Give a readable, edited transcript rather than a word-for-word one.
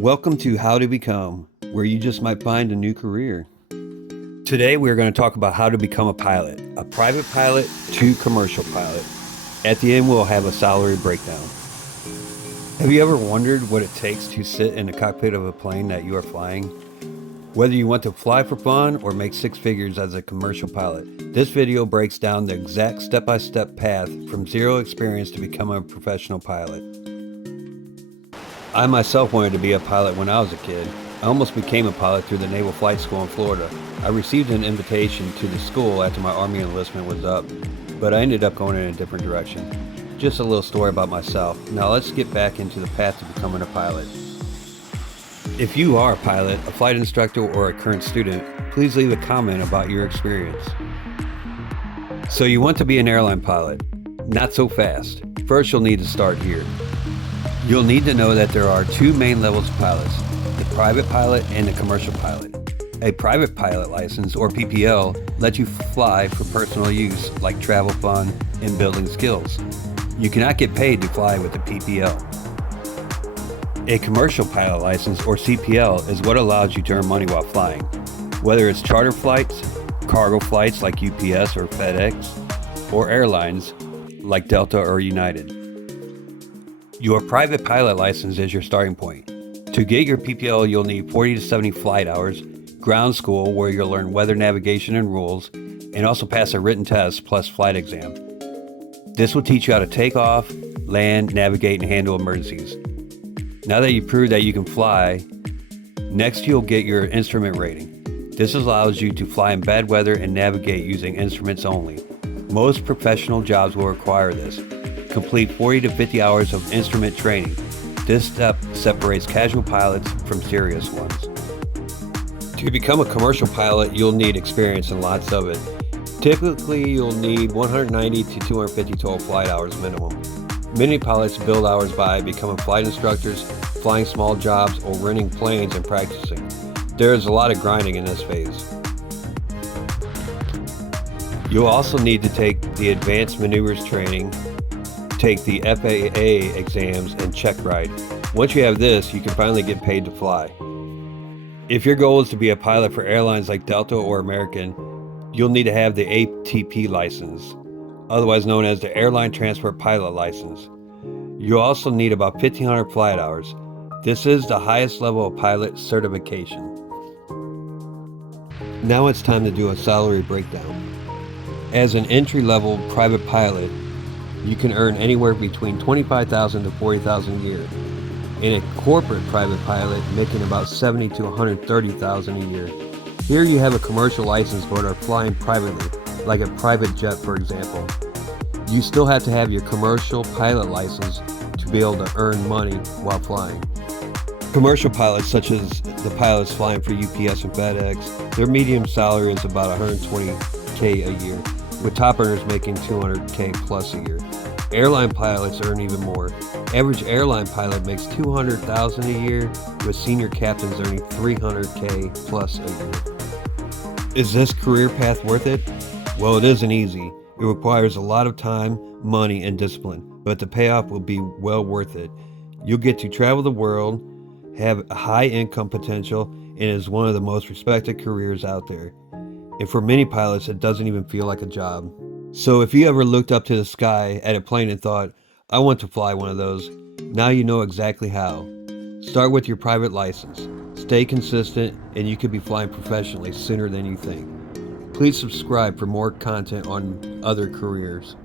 Welcome to How to Become, where you just might find a new career. Today we're going to talk about how to become a pilot, a private pilot to commercial pilot. At the end we'll have a salary breakdown. Have you ever wondered what it takes to sit in the cockpit of a plane that you are flying? Whether you want to fly for fun or make six figures as a commercial pilot, this video breaks down the exact step-by-step path from zero experience to become a professional pilot. I myself wanted to be a pilot when I was a kid. I almost became a pilot through the Naval Flight School in Florida. I received an invitation to the school after my Army enlistment was up, but I ended up going in a different direction. Just a little story about myself. Now let's get back into the path to becoming a pilot. If you are a pilot, a flight instructor, or a current student, please leave a comment about your experience. So you want to be an airline pilot? Not so fast. First, you'll need to start here. You'll need to know that there are two main levels of pilots, the private pilot and the commercial pilot. A private pilot license, or PPL, lets you fly for personal use like travel fun and building skills. You cannot get paid to fly with a PPL. A commercial pilot license, or CPL, is what allows you to earn money while flying, whether it's charter flights, cargo flights like UPS or FedEx, or airlines like Delta or United. Your private pilot license is your starting point. To get your PPL, you'll need 40 to 70 flight hours, ground school where you'll learn weather navigation and rules, and also pass a written test plus flight exam. This will teach you how to take off, land, navigate, and handle emergencies. Now that you've proved that you can fly, next you'll get your instrument rating. This allows you to fly in bad weather and navigate using instruments only. Most professional jobs will require this. Complete 40 to 50 hours of instrument training. This step separates casual pilots from serious ones. To become a commercial pilot, you'll need experience and lots of it. Typically, you'll need 190 to 250 total flight hours minimum. Many pilots build hours by becoming flight instructors, flying small jobs, or renting planes and practicing. There is a lot of grinding in this phase. You'll also need to take the advanced maneuvers training, take the FAA exams, and check ride. Once you have this, you can finally get paid to fly. If your goal is to be a pilot for airlines like Delta or American, you'll need to have the ATP license, otherwise known as the Airline Transport Pilot license. You'll also need about 1,500 flight hours. This is the highest level of pilot certification. Now it's time to do a salary breakdown. As an entry-level private pilot, you can earn anywhere between $25,000 to $40,000 a year. In a corporate private pilot, making about $70,000 to $130,000 a year. Here you have a commercial license but are flying privately, like a private jet for example. You still have to have your commercial pilot license to be able to earn money while flying. Commercial pilots, such as the pilots flying for UPS and FedEx, their median salary is about $120K a year, with top earners making $200K plus a year. Airline pilots earn even more. Average airline pilot makes $200,000 a year, with senior captains earning $300K plus a year. Is this career path worth it? Well, it isn't easy. It requires a lot of time, money, and discipline, but the payoff will be well worth it. You'll get to travel the world, have a high income potential, and is one of the most respected careers out there. And for many pilots, it doesn't even feel like a job. So if you ever looked up to the sky at a plane and thought, I want to fly one of those, now you know exactly how. Start with your private license. Stay consistent, and you could be flying professionally sooner than you think. Please subscribe for more content on other careers.